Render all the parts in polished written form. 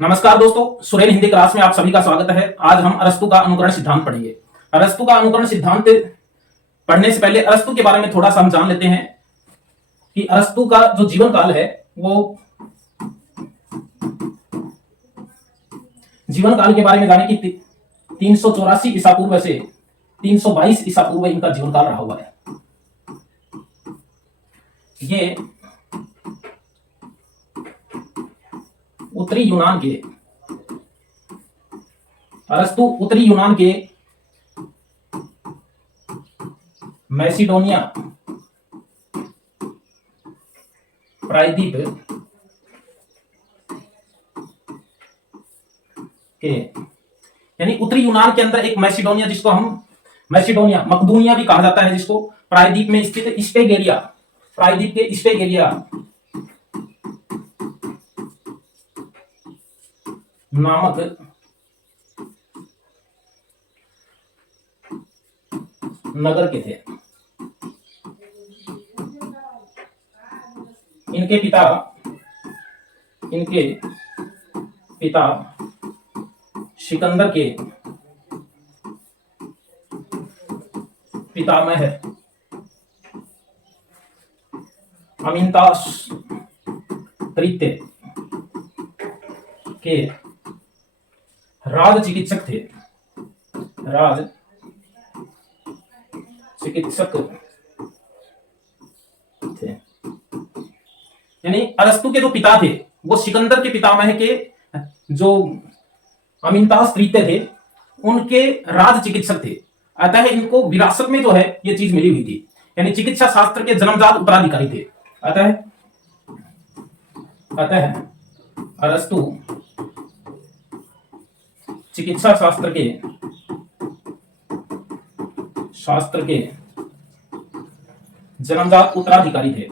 नमस्कार दोस्तों, सुरेन हिंदी क्लास में आप सभी का स्वागत है। आज हम अरस्तु का अनुकरण सिद्धांत पढ़ेंगे। अरस्तु का अनुकरण सिद्धांत पढ़ने से पहले अरस्तु के बारे में थोड़ा सा हम जान लेते हैं कि अरस्तु का जो जीवन काल है वो जीवन काल के बारे में जाने की 384 ईसा पूर्व से 322 ईसा पूर्व इनका जीवन काल रहा हुआ है। ये उत्तरी यूनान के अरस्तु उत्तरी यूनान के मैसिडोनिया प्रायद्वीप के यानी उत्तरी यूनान के अंदर एक मैसिडोनिया, जिसको हम मैसिडोनिया मकदूनिया भी कहा जाता है, जिसको प्रायद्वीप में स्थित स्पेगेरिया, प्रायद्वीप के स्पेगेरिया नामक नगर के थे। इनके पिता सिकंदर के पितामह अमिनतास तृतीय के राज चिकित्सक थे। यानी अरस्तु के जो पिता थे वो सिकंदर के पितामह के जो अमिनतास तृतीय थे उनके राज चिकित्सक थे। अतः इनको विरासत में जो है ये चीज मिली हुई थी, यानी चिकित्सा शास्त्र के जन्मजात उत्तराधिकारी थे। अतः अरस्तु चिकित्सा शास्त्र के जन्मजात उत्तराधिकारी थे।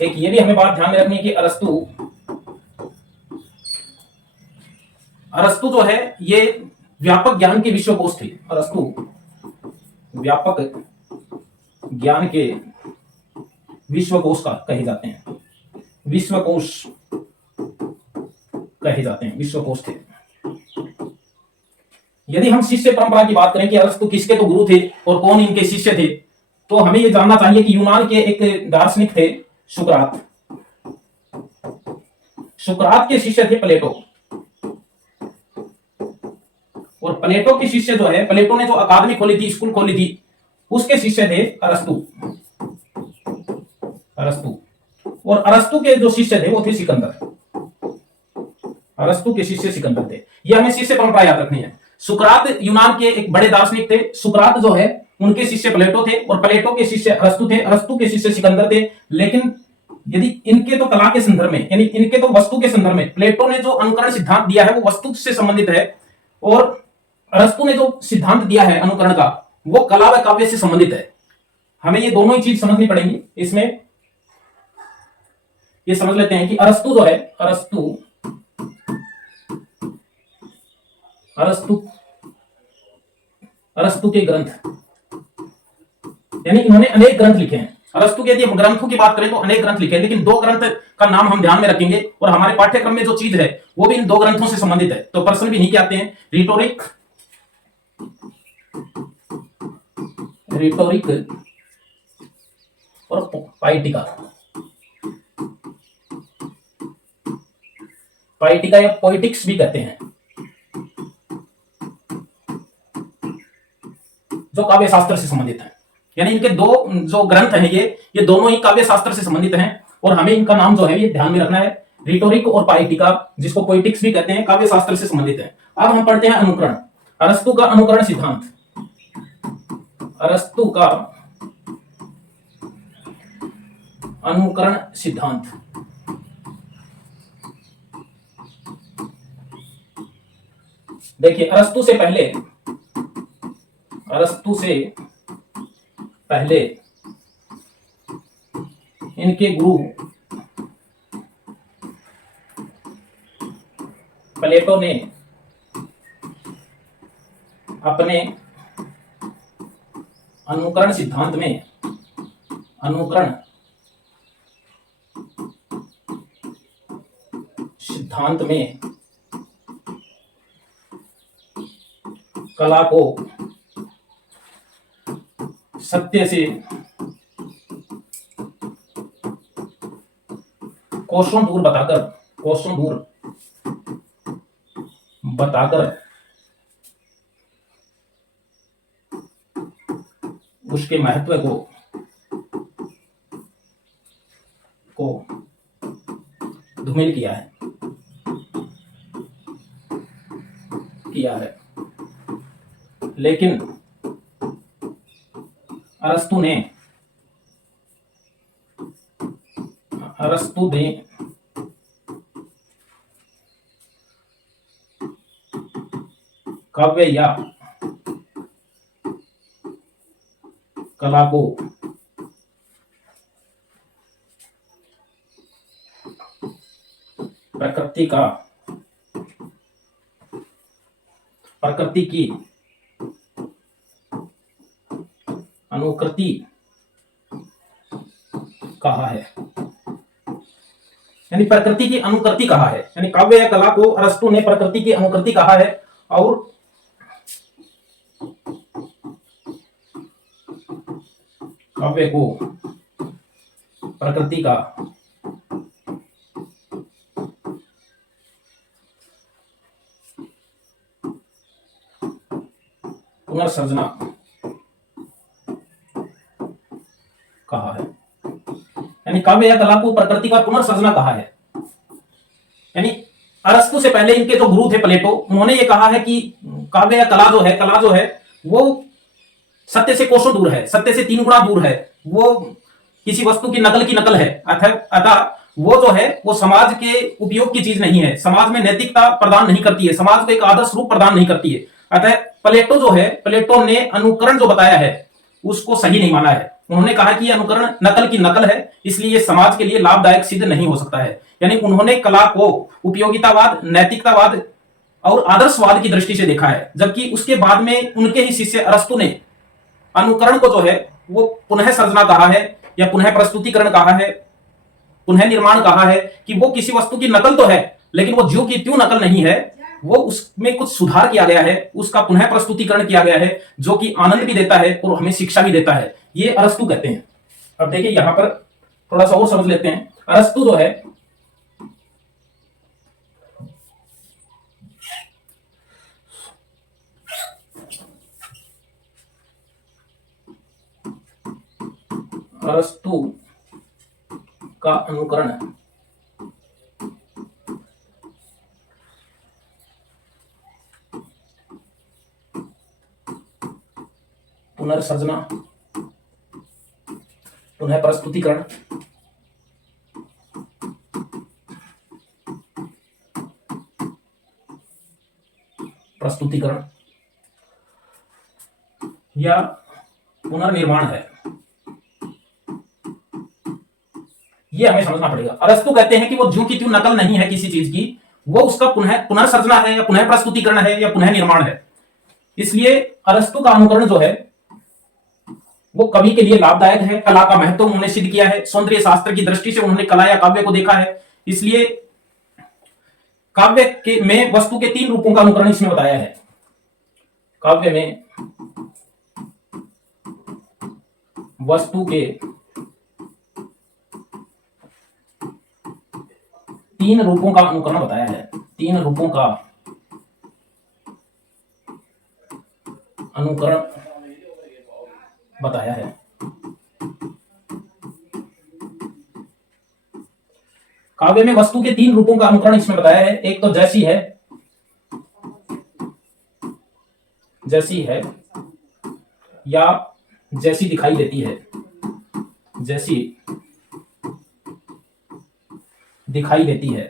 एक ये भी हमें बात ध्यान में रखनी है कि अरस्तु जो है ये व्यापक ज्ञान के विश्वकोश थे। अरस्तु व्यापक ज्ञान के विश्वकोश कहे जाते हैं। विश्वकोश थे। यदि हम शिष्य परंपरा की बात करें कि अरस्तु किसके तो गुरु थे और कौन इनके शिष्य थे, तो हमें यह जानना चाहिए कि यूनान के एक दार्शनिक थे सुकरात। सुकरात के शिष्य थे प्लेटो, और प्लेटो के शिष्य जो है, प्लेटो ने जो अकादमी खोली थी, स्कूल खोली थी, उसके शिष्य थे अरस्तु। और अरस्तु के जो शिष्य थे वो थे सिकंदर। अरस्तु के शिष्य सिकंदर थे। यह हमें शिष्य परंपरा याद रखनी है। सुकरात यूनान के एक बड़े दार्शनिक थे। सुकरात जो है उनके शिष्य प्लेटो थे और प्लेटो के शिष्य अरस्तु थे। अरस्तु के शिष्य सिकंदर थे। लेकिन यदि इनके तो कला के संदर्भ में, यानी इनके तो वस्तु के संदर्भ में, प्लेटो ने जो अनुकरण सिद्धांत दिया है वो वस्तु से संबंधित है, और अरस्तु ने जो सिद्धांत दिया है अनुकरण का वो कला व काव्य से संबंधित है। हमें ये दोनों ही चीज समझनी पड़ेंगी। इसमें ये समझ लेते हैं कि अरस्तु जो है, अरस्तु के ग्रंथ, यानी इन्होंने अनेक ग्रंथ लिखे हैं। अरस्तु के यदि ग्रंथों की बात करें तो अनेक ग्रंथ लिखे हैं, लेकिन दो ग्रंथ का नाम हम ध्यान में रखेंगे और हमारे पाठ्यक्रम में जो चीज है वो भी इन दो ग्रंथों से संबंधित है। तो प्रश्न भी नहीं के आते हैं। रिटोरिक और पाइटिका या पोइटिक्स भी कहते हैं, जो काव्य शास्त्र से संबंधित है। यानी इनके दो जो ग्रंथ हैं ये दोनों ही काव्य शास्त्र से संबंधित हैं, और हमें इनका नाम जो है ये ध्यान में रखना है। रिटोरिक और पाइटिका, जिसको पोइटिक्स भी कहते हैं, काव्य शास्त्र से संबंधित है। अब हम पढ़ते हैं अनुकरण। अरस्तु का अनुकरण सिद्धांत। अरस्तु का अनुकरण सिद्धांत देखिए, अरस्तु से पहले इनके गुरु प्लेटो ने अपने अनुकरण सिद्धांत में कला को सत्य से कोसों दूर बताकर उसके महत्व को धूमिल किया है। लेकिन अरस्तु ने काव्य या कला को प्रकृति की अनुकृति कहा है। यानी प्रकृति की अनुकृति कहा है, यानी काव्य या कला को अरस्तु ने प्रकृति की अनुकृति कहा है और काव्य को प्रकृति का पुनर्सृजना कहा है। यानी काव्य या कला को प्रकृति का पुनर्सृजना कहा है। यानी अरस्तु से पहले इनके जो गुरु थे प्लेटो, उन्होंने ये कहा है कि काव्य या कला जो है वो सत्य से कोसों दूर है, सत्य से 3 गुना दूर है, वो किसी वस्तु की नकल है। अतः वो जो है वो समाज के उपयोग की चीज नहीं है, समाज में नैतिकता प्रदान नहीं करती है, समाज को एक आदर्श रूप प्रदान नहीं करती है। अतः प्लेटो ने अनुकरण जो बताया है उसको सही नहीं माना है। उन्होंने कहा कि अनुकरण नकल की नकल है, इसलिए ये समाज के लिए लाभदायक सिद्ध नहीं हो सकता है। यानी उन्होंने कला को उपयोगितावाद, नैतिकतावाद और आदर्शवाद की दृष्टि से देखा है, जबकि उसके बाद में उनके ही शिष्य अरस्तु ने अनुकरण को जो है वो पुनः सर्जना कहा है, या पुनः प्रस्तुतिकरण कहा है, पुनः निर्माण कहा है कि वो किसी वस्तु की नकल तो है लेकिन वो ज्यों की त्यों नकल नहीं है, वो उसमें कुछ सुधार किया गया है, उसका पुनः प्रस्तुतिकरण किया गया है जो कि आनंद भी देता है और हमें शिक्षा भी देता है। ये अरस्तु कहते हैं। अब देखिए यहां पर थोड़ा सा और समझ लेते हैं। अरस्तु जो है अरस्तु का अनुकरण पुनर्सृजना, पुनः प्रस्तुतिकरण, या पुनर्निर्माण है। ये हमें समझना पड़ेगा। अरस्तु कहते हैं कि वो ज्यों की त्यों नकल नहीं है किसी चीज की, वो उसका पुनर्सृजना है, या पुनः प्रस्तुतिकरण है, या पुनः निर्माण है। इसलिए अरस्तु का अनुकरण जो है वो कवि के लिए लाभदायक है। कला का महत्व उन्होंने सिद्ध किया है, सौंदर्य शास्त्र की दृष्टि से उन्होंने कला या काव्य को देखा है। इसलिए काव्य के में वस्तु के 3 रूपों का अनुकरण इसमें बताया है। काव्य में वस्तु के 3 रूपों का अनुकरण बताया है, 3 रूपों का अनुकरण बताया है। काव्य में वस्तु के 3 रूपों का अनुकरण इसमें बताया है। एक तो जैसी है या जैसी दिखाई देती है, जैसी दिखाई देती है।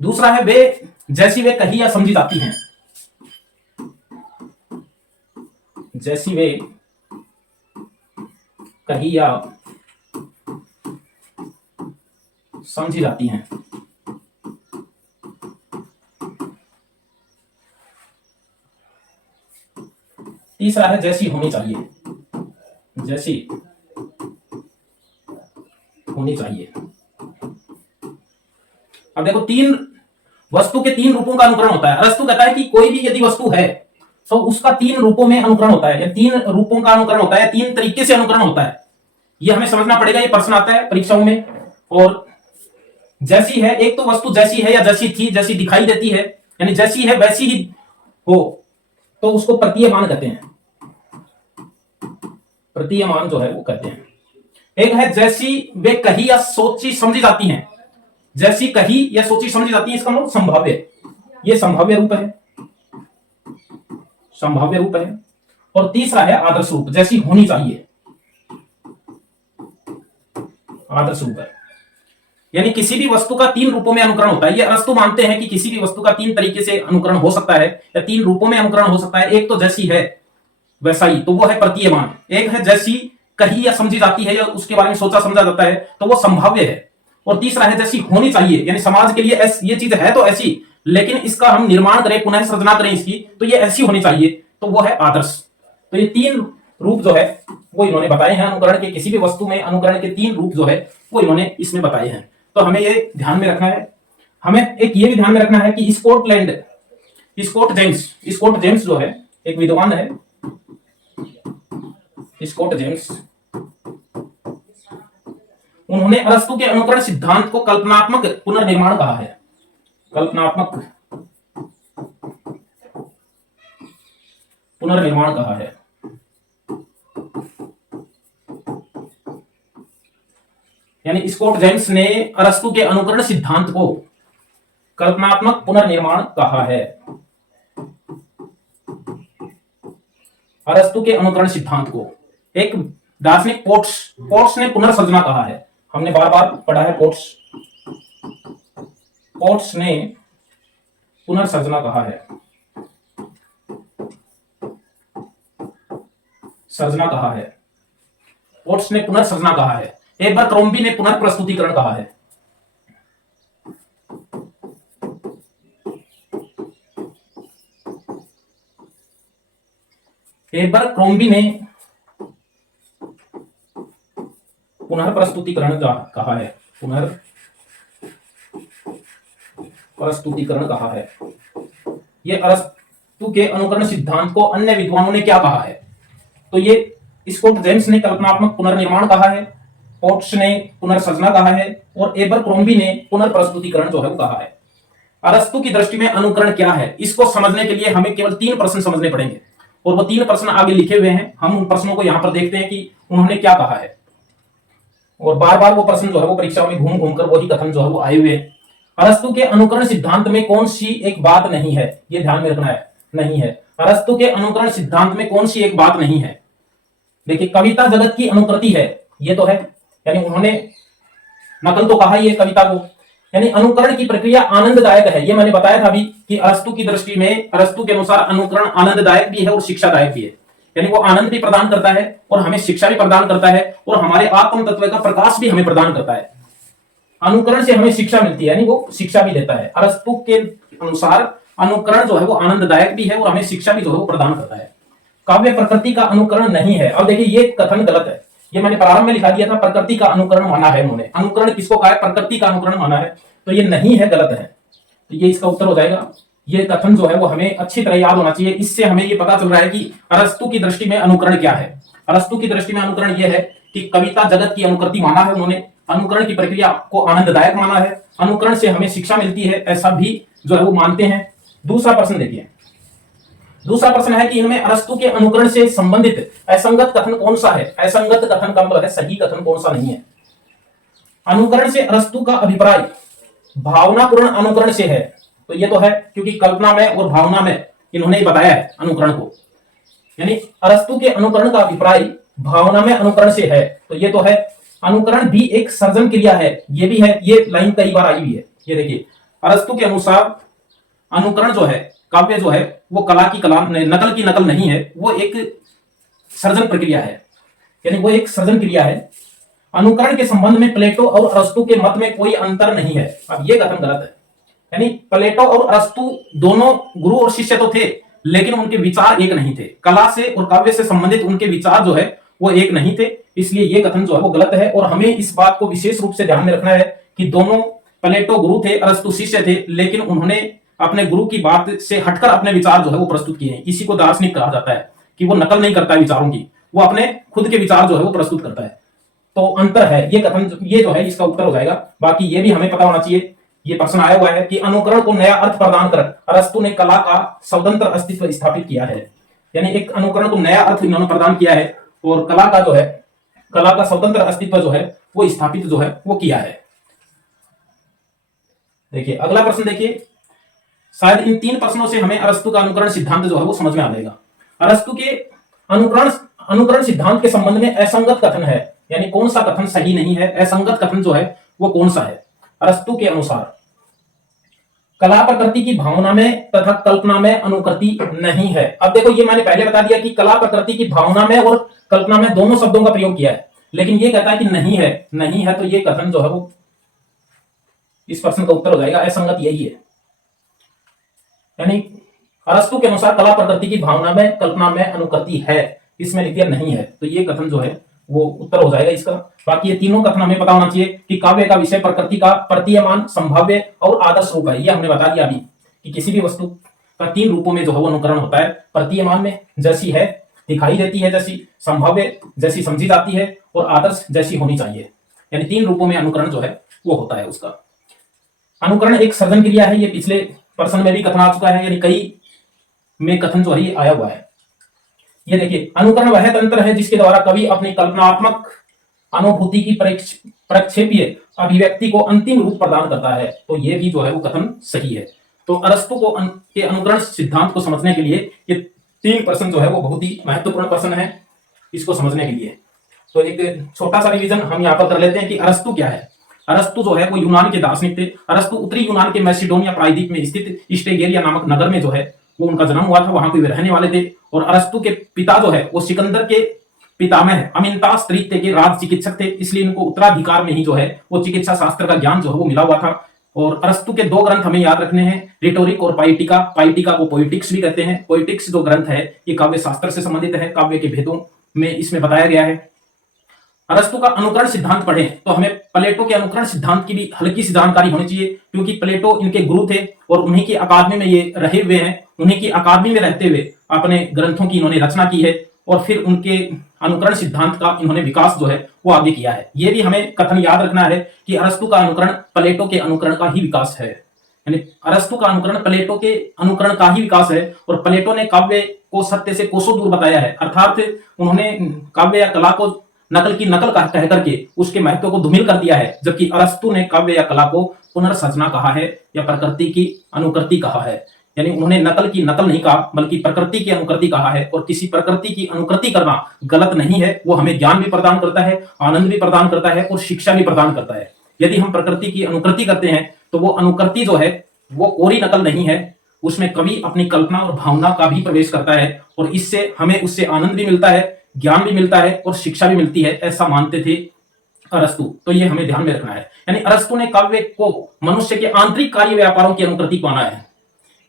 दूसरा है वे जैसी वे कही या समझी जाती हैं, जैसी वे कही या समझी जाती हैं। तीसरा है जैसी होनी चाहिए, जैसी होनी चाहिए। अब देखो, तीन वस्तु के तीन रूपों का अनुकरण होता है। अरस्तु कहता है कि कोई भी यदि वस्तु है तो उसका तीन रूपों में अनुकरण होता है, या तीन रूपों का अनुकरण होता है, तीन तरीके से अनुकरण होता है। ये हमें समझना पड़ेगा, ये प्रश्न आता है परीक्षाओं में। और जैसी है, एक तो वस्तु जैसी है या जैसी थी, जैसी दिखाई देती है, यानी जैसी है वैसी ही हो, तो उसको प्रतीयमान कहते हैं। प्रतीयमान जो है वो कहते हैं। एक है जैसी वे कही या सोची समझी जाती हैं, जैसी कही या सोची समझी जाती है, इसका मतलब संभाव्य, ये संभाव्य रूप है, संभाव्य रूप है। और तीसरा है आदर्श रूप, जैसी होनी चाहिए, आदर्श रूप है। यानी किसी भी वस्तु का तीन रूपों में अनुकरण होता है। ये अरस्तु मानते हैं कि किसी भी वस्तु का तीन तरीके से अनुकरण हो सकता है, या तीन रूपों में अनुकरण हो सकता है। एक तो जैसी है वैसा ही, तो वो है प्रतीयमान। एक है जैसी कही या समझी जाती है, या उसके बारे में सोचा समझा जाता है, तो वो संभाव्य है। और तीसरा है जैसी होनी चाहिए, यानी समाज के लिए ये चीज है तो ऐसी, लेकिन इसका हम निर्माण करें, पुनः सृजना करें इसकी, तो ये ऐसी होनी चाहिए, तो वो है आदर्श। तो ये तीन रूप जो है वो इन्होंने बताए हैं अनुकरण के। किसी भी वस्तु में अनुकरण के तीन रूप जो है वो इन्होंने इसमें बताए हैं। तो हमें ये ध्यान में रखना है। हमें एक ये भी ध्यान में रखना है कि स्कॉट जेम्स जो है एक विद्वान है, स्कॉट जेम्स, उन्होंने अरस्तु के अनुकरण सिद्धांत को कल्पनात्मक पुनर्निर्माण कहा है। कल्पनात्मक पुनर्निर्माण कहा है। यानी स्कॉट जेम्स ने अरस्तु के अनुकरण सिद्धांत को कल्पनात्मक पुनर्निर्माण कहा है। अरस्तु के अनुकरण सिद्धांत को एक दार्शनिक पोर्ट्स ने पुनर्सृजना कहा है। हमने बार बार पढ़ा है पोर्ट्स ने पुनर्सृजना कहा है, सर्जना कहा है। पोर्ट्स ने पुनर्सृजना कहा है। एबरक्रोम्बी ने पुनर्प्रस्तुतिकरण कहा है। एबरक्रोम्बी ने पुनर्प्रस्तुतिकरण कहा है, पुनर्प्रस्तुतिकरण कहा है। ये अरस्तु के अनुकरण सिद्धांत को अन्य विद्वानों ने क्या कहा है? तो ये स्कॉट जेम्स ने कल्पनात्मक पुनर्निर्माण कहा है, पोर्ट्स ने पुनर्सृजना कहा है, और एबरक्रोम्बी ने पुनर्प्रस्तुतिकरण जो है वो कहा है। अरस्तु की दृष्टि में अनुकरण क्या है, इसको समझने के लिए हमें केवल तीन प्रश्न समझने पड़ेंगे, और वो तीन प्रश्न आगे लिखे हुए हैं। हम उन प्रश्नों को यहां पर देखते हैं कि उन्होंने क्या कहा है, और बार बार वो प्रश्न जो है वो परीक्षा में घूम घूम कर वही कथन जो है वो आए हुए हैं। अरस्तु के अनुकरण सिद्धांत में कौन सी एक बात नहीं है, ये ध्यान में रखना है, नहीं है। अरस्तु के अनुकरण सिद्धांत में कौन सी एक बात नहीं है? देखिए, कविता जगत की अनुकृति है, ये तो है, यानी उन्होंने नकल तो कहा ही है कविता को, यानी अनुकरण की प्रक्रिया आनंददायक है। ये मैंने बताया था अभी कि अरस्तु की दृष्टि में, अरस्तु के अनुसार अनुकरण आनंददायक भी है और शिक्षादायक भी है। यानी वो आनंद भी प्रदान करता है और हमें शिक्षा भी प्रदान करता है, और हमारे आत्म तत्व का प्रकाश भी हमें प्रदान करता है। अनुकरण से हमें शिक्षा मिलती है, यानी वो शिक्षा भी देता है। अरस्तु के अनुसार अनुकरण जो है वो आनंददायक भी है और हमें शिक्षा भी जो है वो प्रदान करता है। काव्य प्रकृति का अनुकरण नहीं है। अब देखिए, ये कथन गलत है। ये मैंने प्रारंभ में लिखा दिया था, प्रकृति का अनुकरण माना है उन्होंने। अनुकरण किसको कहा है? प्रकृति का अनुकरण माना है, तो ये नहीं है, गलत है। तो ये इसका उत्तर हो जाएगा। ये कथन जो है वो हमें अच्छी तरह याद होना चाहिए। इससे हमें ये पता चल रहा है कि अरस्तु की दृष्टि में अनुकरण क्या है। अरस्तु की दृष्टि में अनुकरण यह है कि कविता जगत की अनुकृति माना है उन्होंने, अनुकरण की प्रक्रिया को आनंददायक माना है, अनुकरण से हमें शिक्षा मिलती है, ऐसा भी जो है वो मानते हैं। दूसरा प्रश्न देखिए, दूसरा प्रश्न है कि इनमें अरस्तु के अनुकरण से संबंधित असंगत कथन कौन सा है? असंगत कथन का मतलब है सही कथन कौन सा नहीं है। अनुकरण से अरस्तु का अभिप्राय भावनापूर्ण अनुकरण से है, तो ये तो है, क्योंकि कल्पना में और भावना में इन्होंने बताया है अनुकरण को। यानी अरस्तु के अनुकरण का अभिप्राय भावना में अनुकरण से है, तो ये तो है। अनुकरण भी एक सर्जन क्रिया है, ये भी है। ये लाइन कई बार आई हुई है। ये देखिए, अरस्तु के अनुसार अनुकरण जो है, काव्य जो है वो कला की कला, नकल की नकल नहीं है, वो एक सर्जन प्रक्रिया है, यानी वो एक सर्जन क्रिया है। अनुकरण के संबंध में प्लेटो और अरस्तु के मत में कोई अंतर नहीं है। अब ये कथन गलत है। यानी प्लेटो और अरस्तु दोनों गुरु और शिष्य तो थे, लेकिन उनके विचार एक नहीं थे। कला से और काव्य से संबंधित उनके विचार जो है वो एक नहीं थे। इसलिए ये कथन जो है वो गलत है। और हमें इस बात को विशेष रूप से ध्यान में रखना है कि दोनों, प्लेटो गुरु थे, अरस्तु शिष्य थे, लेकिन उन्होंने अपने गुरु की बात से हटकर अपने विचार जो है वो प्रस्तुत किए हैं। इसी को दार्शनिक कहा जाता है कि वो नकल नहीं करता है विचारों की, वो अपने खुद के विचार जो है वो प्रस्तुत करता है। तो अंतर है। ये कथन, ये जो है इसका उत्तर हो जाएगा। बाकी ये भी हमें पता होना चाहिए, ये प्रश्न आया हुआ है कि अनुकरण को नया अर्थ प्रदान कर अरस्तु ने कला का स्वतंत्र अस्तित्व स्थापित किया है। यानी एक अनुकरण को नया अर्थ इन्होंने प्रदान किया है और कला का जो है, कला का स्वतंत्र अस्तित्व जो है वो स्थापित जो है वो किया है। देखिए अगला प्रश्न देखिए, शायद इन 3 प्रश्नों से हमें अरस्तु का अनुकरण सिद्धांत जो है वो समझ में आ जाएगा। अरस्तु के अनुकरण सिद्धांत के संबंध में असंगत कथन है, यानी कौन सा कथन सही नहीं है, असंगत कथन जो है वो कौन सा है। अरस्तु के अनुसार कला प्रकृति की भावना में तथा कल्पना में अनुकृति नहीं है। अब देखो ये मैंने पहले बता दिया कि कला प्रकृति की भावना में और कल्पना में दोनों शब्दों का प्रयोग किया है, लेकिन ये कहता है कि नहीं है, नहीं है, तो ये कथन जो है वो इस प्रश्न का उत्तर हो जाएगा असंगत यही है। यानी अरस्तु के अनुसार कला प्रकृति की भावना में कल्पना में अनुकृति है, इसमें लिख दिया नहीं है, तो ये कथन जो है वो उत्तर हो जाएगा इसका। बाकी ये तीनों कथन हमें पता होना चाहिए कि काव्य का विषय प्रकृति का प्रतीयमान, संभाव्य और आदर्श रूप है। ये हमने बता दिया अभी कि किसी भी वस्तु का 3 रूपों में जो है वो अनुकरण होता है। प्रतीयमान में जैसी है, दिखाई देती है जैसी, संभाव्य जैसी समझी जाती है, और आदर्श जैसी होनी चाहिए। यानी 3 रूपों में अनुकरण जो है वो होता है उसका। अनुकरण एक सर्जन क्रिया है, ये पिछले प्रश्न में भी कथन आ चुका है, यानी कई में कथन जो है ये आया हुआ है। ये देखिए, अनुकरण वह तंत्र है जिसके द्वारा कवि अपनी कल्पनात्मक अनुभूति की प्रक्षेपीय अभिव्यक्ति को अंतिम रूप प्रदान करता है। तो ये भी जो है वो कथन सही है। तो अरस्तु को के अनुकरण सिद्धांत को समझने के लिए ये 3 प्रश्न जो है वो बहुत ही महत्वपूर्ण प्रश्न है इसको समझने के लिए। तो एक छोटा सा रिवीजन हम यहाँ पर कर लेते हैं कि अरस्तु क्या है। अरस्तु जो है वो यूनान के दार्शनिक थे। अरस्तु उत्तरी यूनान के मैसिडोनिया प्रायद्वीप में स्थित स्टेगेरिया नामक नगर में जो है वो उनका जन्म हुआ था, वहां पे वे रहने वाले थे। और अरस्तु के पिता जो है वो सिकंदर के पितामह अमिनतास तृतीय के राज चिकित्सक थे, इसलिए इनको उत्तराधिकार में ही जो है वो चिकित्सा शास्त्र का ज्ञान जो है वो मिला हुआ था। और अरस्तु के 2 ग्रंथ हमें याद रखने हैं, रिटोरिक और पाइटिका। पाइटिका को पोइटिक्स भी कहते हैं। पोइटिक्स जो ग्रंथ है ये काव्य शास्त्र से संबंधित है, काव्य के भेदों में इसमें बताया गया है। अरस्तु का अनुकरण सिद्धांत पढ़ें तो हमें प्लेटो के अनुकरण सिद्धांत की भी हल्की सी जानकारी होनी चाहिए, क्योंकि प्लेटो इनके गुरु थे और उन्हीं की अकादमी में ये रहे हुए हैं। उन्हीं की अकादमी में रहते हुए अपने ग्रंथों की इन्होंने रचना की है और फिर उनके अनुकरण सिद्धांत का इन्होंने विकास जो है वो आगे किया है। ये भी हमें कथन याद रखना है कि अरस्तु का अनुकरण प्लेटो के अनुकरण का ही विकास है। यानी अरस्तु का अनुकरण प्लेटो के अनुकरण का ही विकास है। और प्लेटो ने काव्य को सत्य से कोसों दूर बताया है, अर्थात उन्होंने काव्य या कला को नकल की नकल कह करके उसके महत्व को धूमिल कर दिया है, जबकि अरस्तु ने काव्य या कला को पुनर्सृजना कहा है या प्रकृति की अनुकृति कहा है। यानी उन्होंने नकल की नकल नहीं कहा बल्कि प्रकृति की अनुकृति कहा है। और किसी प्रकृति की अनुकृति करना गलत नहीं है, वो हमें ज्ञान भी प्रदान करता है, आनंद भी प्रदान करता है और शिक्षा भी प्रदान करता है। यदि हम प्रकृति की अनुकृति करते हैं तो वो अनुकृति जो है वो कोरी नकल नहीं है, उसमें कवि अपनी कल्पना और भावना का भी प्रवेश करता है और इससे हमें उससे आनंद भी मिलता है, ज्ञान भी मिलता है और शिक्षा भी मिलती है, ऐसा मानते थे अरस्तु। तो ये हमें ध्यान में रखना है। यानी अरस्तु ने काव्य को मनुष्य के आंतरिक कार्य व्यापारों की अनुकृति माना है।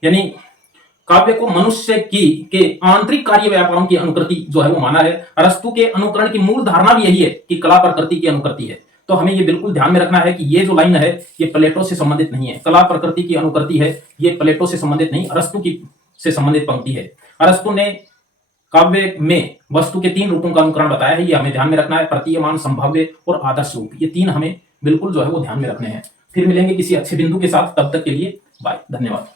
यानी काव्य को मनुष्य के आंतरिक कार्य व्यापारों की अनुकृति जो है वो माना है। अरस्तु के अनुकरण की मूल धारणा भी यही है कि कला प्रकृति की अनुकृति है। तो हमें ये बिल्कुल ध्यान में रखना है कि ये जो लाइन है ये प्लेटो से संबंधित नहीं है। कला प्रकृति की अनुकृति है, ये प्लेटो से संबंधित नहीं, अरस्तु की से संबंधित पंक्ति है। अरस्तु ने काव्य में वस्तु के 3 रूपों का अनुकरण बताया है, ये हमें ध्यान में रखना है, प्रतीयमान, संभाव्य और आदर्श रूप। ये 3 हमें बिल्कुल जो है वो ध्यान में रखने हैं। फिर मिलेंगे किसी अच्छे बिंदु के साथ, तब तक के लिए बाय, धन्यवाद।